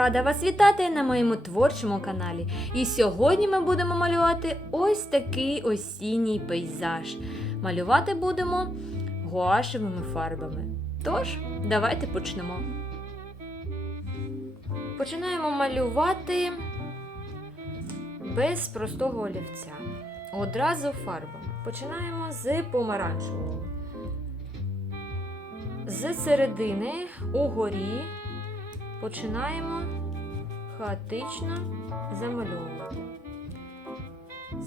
Рада вас вітати на моєму творчому каналі. І сьогодні ми будемо малювати ось такий осінній пейзаж. Малювати будемо гуашевими фарбами. Тож, давайте почнемо. Починаємо малювати без простого олівця. Одразу фарбами. Починаємо з помаранчевого. З середини угорі починаємо хаотично замальовувати.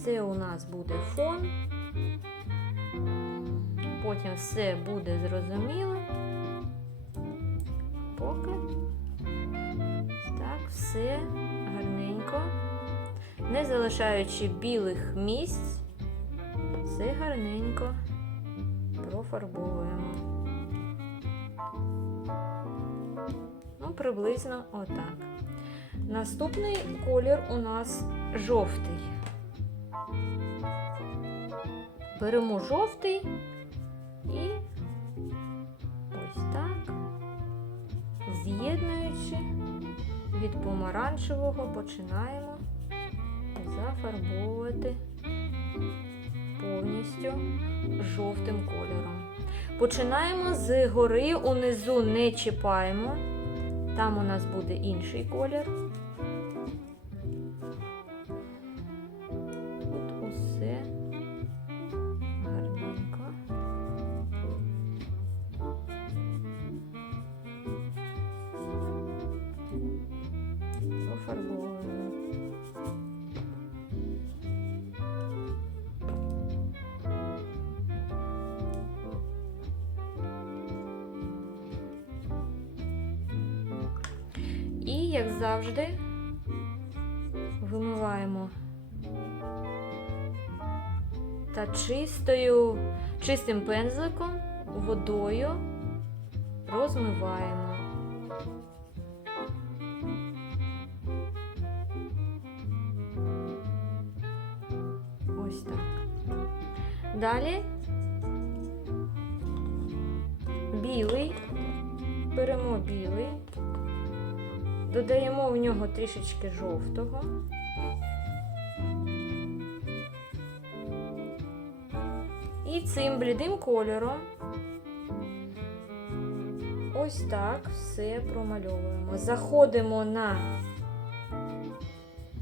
Це у нас буде фон. Потім все буде зрозуміло. Поки так, все гарненько. Не залишаючи білих місць, все гарненько профарбовуємо. Приблизно отак. Наступний колір у нас жовтий. Беремо жовтий і ось так, з'єднуючи від помаранчевого, починаємо зафарбовувати повністю жовтим кольором. Починаємо з гори, унизу не чіпаємо. Там у нас буде інший колір. Завжди, вимиваємо та чистою, чистим пензликом водою розмиваємо. Ось так. Далі Додаємо в нього трішечки жовтого. І цим блідим кольором ось так все промальовуємо. Заходимо на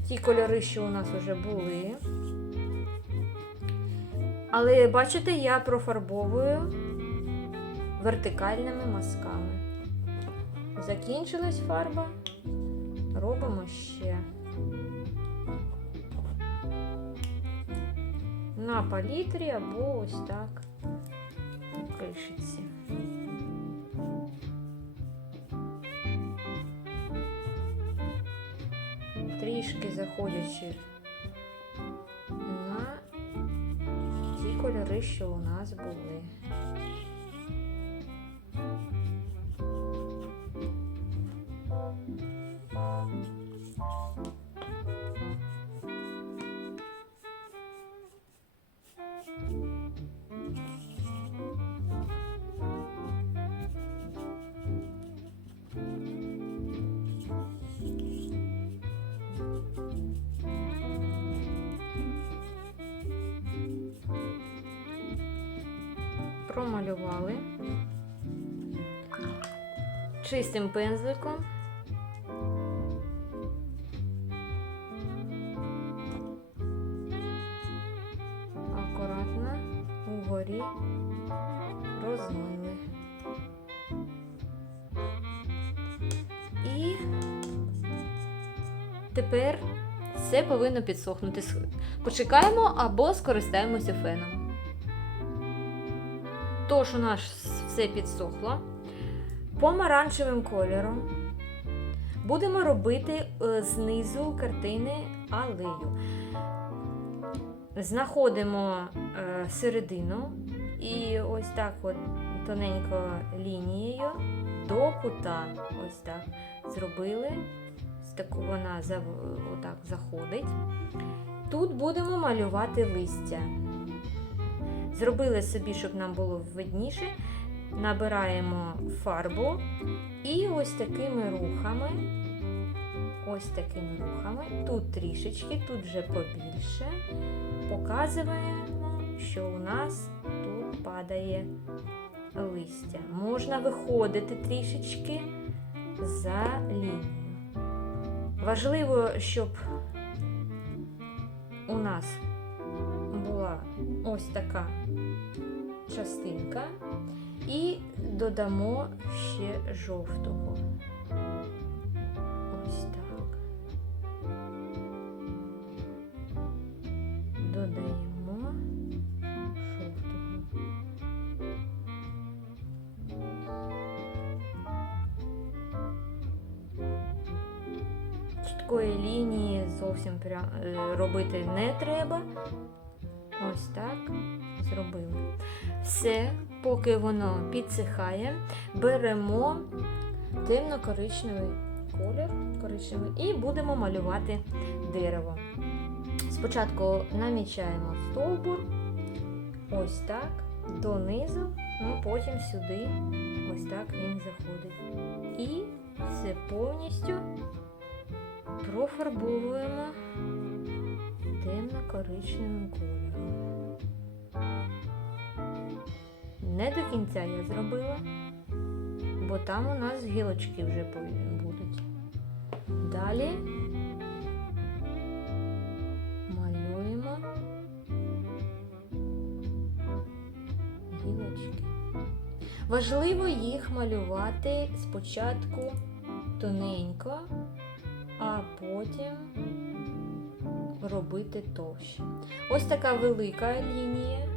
ті кольори, що у нас вже були. Але бачите, я профарбовую вертикальними мазками. Закінчилась фарба робимо ще на палітрі або ось так у кришиці. Трішки заходячи на ті кольори, що у нас були. Промалювали чистим пензликом. Акуратно угорі розмили. І тепер все повинно підсохнути. Почекаємо або скористаємося феном. Тож у нас все підсохло. Помаранчевим кольором будемо робити е, знизу картини алею. Знаходимо е, середину і ось так от тоненько лінією до кута. Ось так зробили. Так вона заходить. Тут будемо малювати листя. Зробили собі, щоб нам було видніше. Набираємо фарбу і ось такими рухами ось такими рухами. Тут трішечки, тут вже побільше. Показуємо, що у нас тут падає листя. Можна виходити трішечки за лінію. Важливо, щоб у нас ось така частинка, і додамо ще жовтого. Ось так. Додаємо жовтого. Чіткої лінії зовсім е, робити не треба. Ось так зробили. Все, поки воно підсихає, беремо темно-коричневий колір коричневий, і будемо малювати дерево. Спочатку намічаємо стовбур, ось так, донизу, ну потім сюди, ось так він заходить. І все повністю профарбовуємо темно-коричневим кольором. Не до кінця я зробила, бо там у нас гілочки вже будуть. Далі малюємо гілочки. Важливо їх малювати спочатку тоненько, а потім робити товще. Ось така велика лінія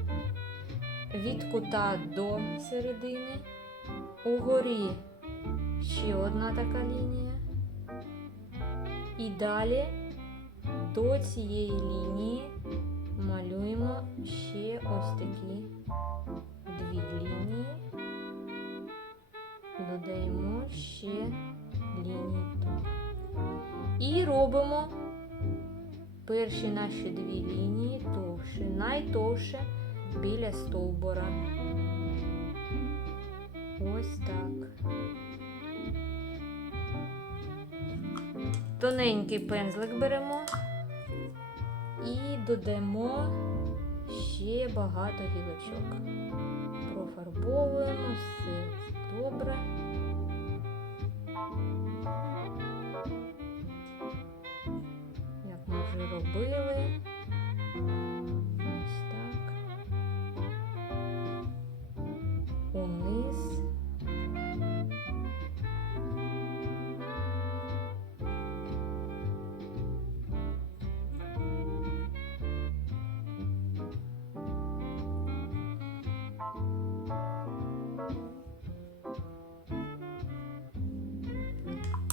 від кута до середини. Угорі ще одна така лінія. І далі до цієї лінії малюємо ще ось такі дві лінії. Додаємо ще лінії. І робимо перші наші дві лінії товше, найтовше біля стовбура. Ось так. Тоненький пензлик беремо і додамо ще багато гілочок. Профарбовуємо все добре. Вже робили. Ось так. Униз.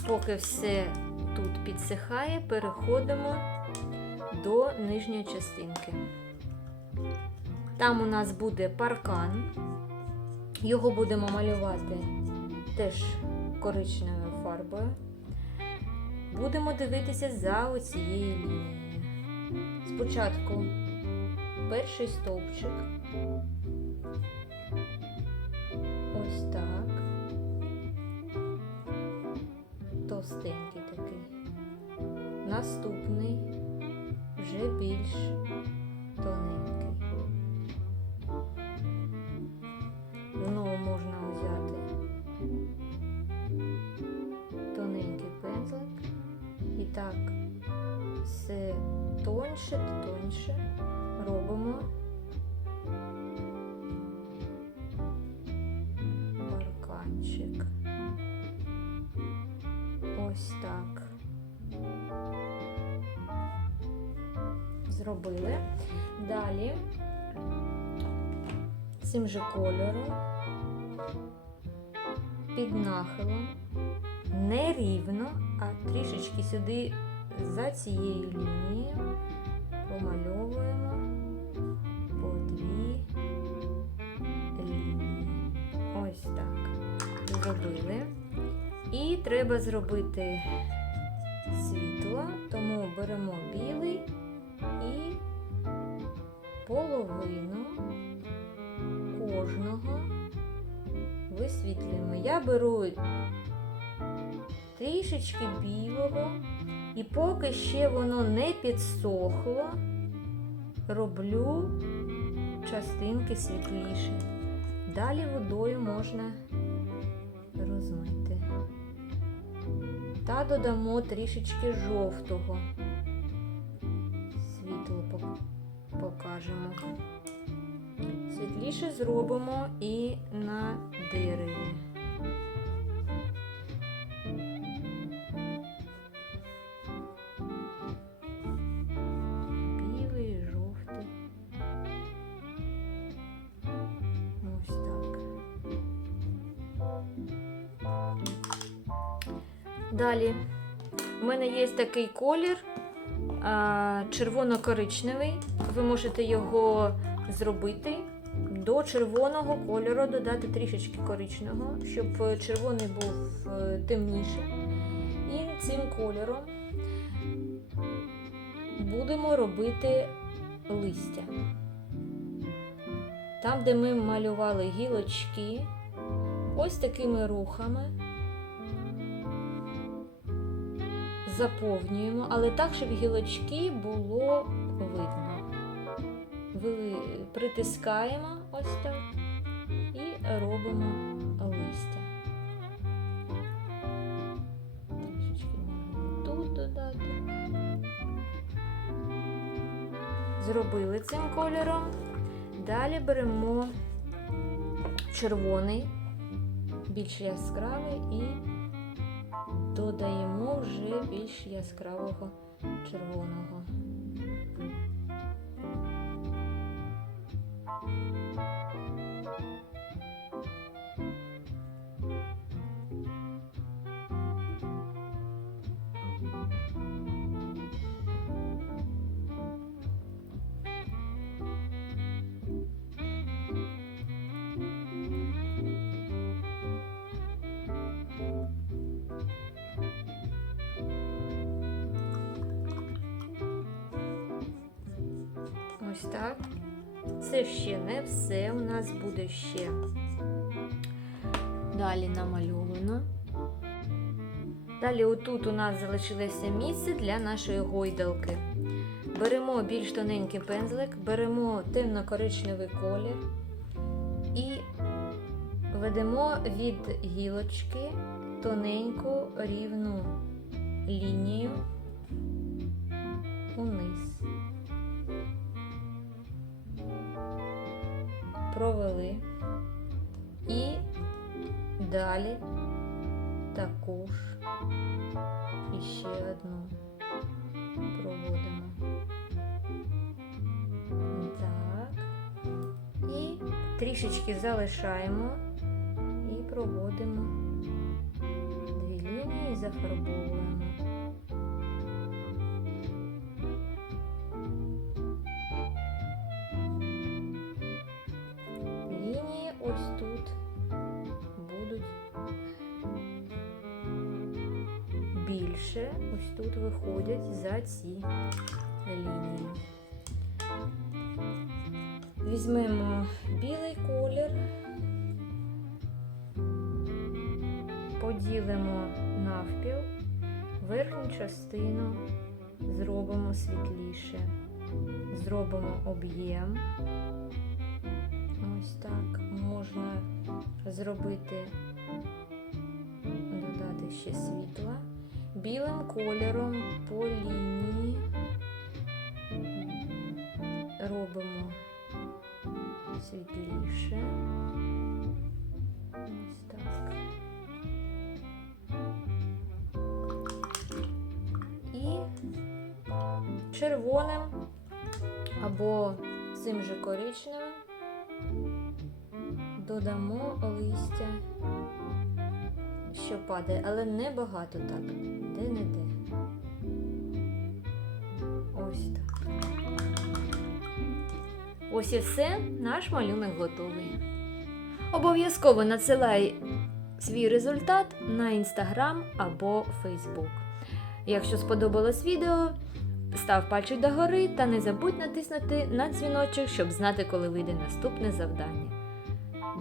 Поки все тут підсихає, переходимо до нижньої частинки. Там у нас буде паркан. Його будемо малювати теж коричневою фарбою. Будемо дивитися за оцією лінією. Спочатку перший стовпчик. Ось так. Товстенький такий. Наступний вже більш тоненький. Знову можна взяти тоненький пензлик і так все тоньше та тоньше Зробили. Далі цим же кольором під нахилом не рівно, а трішечки сюди за цією лінією помальовуємо по дві лінії. Ось так. Зробили. І треба зробити світло, тому беремо білий і половину кожного висвітлюємо. Я беру трішечки білого І поки ще воно не підсохло, роблю частинки світліші. Далі водою можна розмити. Та додамо трішечки жовтого. Покажемо. Світліше зробимо і на дереві. Далі в мене є такий колір червоно-коричневий. Ви можете його зробити. До червоного кольору додати трішечки коричневого, щоб е, червоний був е, темніший. І цим кольором будемо робити листя. Там, де ми малювали гілочки, ось такими рухами заповнюємо, але так, щоб гілочки було видно. Притискаємо ось так і робимо листя. Трішечки тут додати. Зробили цим кольором. Далі беремо червоний, більш яскравий, і додаємо вже більш яскравого червоного. Ось так. Це ще не все. У нас буде ще далі намальовано. Далі, отут у нас залишилося місце для нашої гойдалки. Беремо більш тоненький пензлик, беремо темно-коричневий колір і ведемо від гілочки тоненьку рівну лінію униз. Провели і далі таку ж і ще одну проводимо. Так. І трішечки залишаємо і проводимо дві лінії і зафарбовуємо. За ці лінії. Візьмемо білий колір, поділимо навпіл, верхню частину зробимо світліше, зробимо об'єм. Ось так можна зробити, додати ще світла. Білим кольором по лінії робимо світліше. Ось. І червоним або цим же коричневим додамо листя, що падає, але не багато так, де-не-де. Ось так. Ось і все, наш малюнок готовий. Обов'язково надсилай свій результат на інстаграм або фейсбук. Якщо сподобалось відео, став пальчик догори та не забудь натиснути на дзвіночок, щоб знати, коли вийде наступне завдання.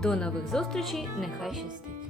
До нових зустрічей, нехай щастить!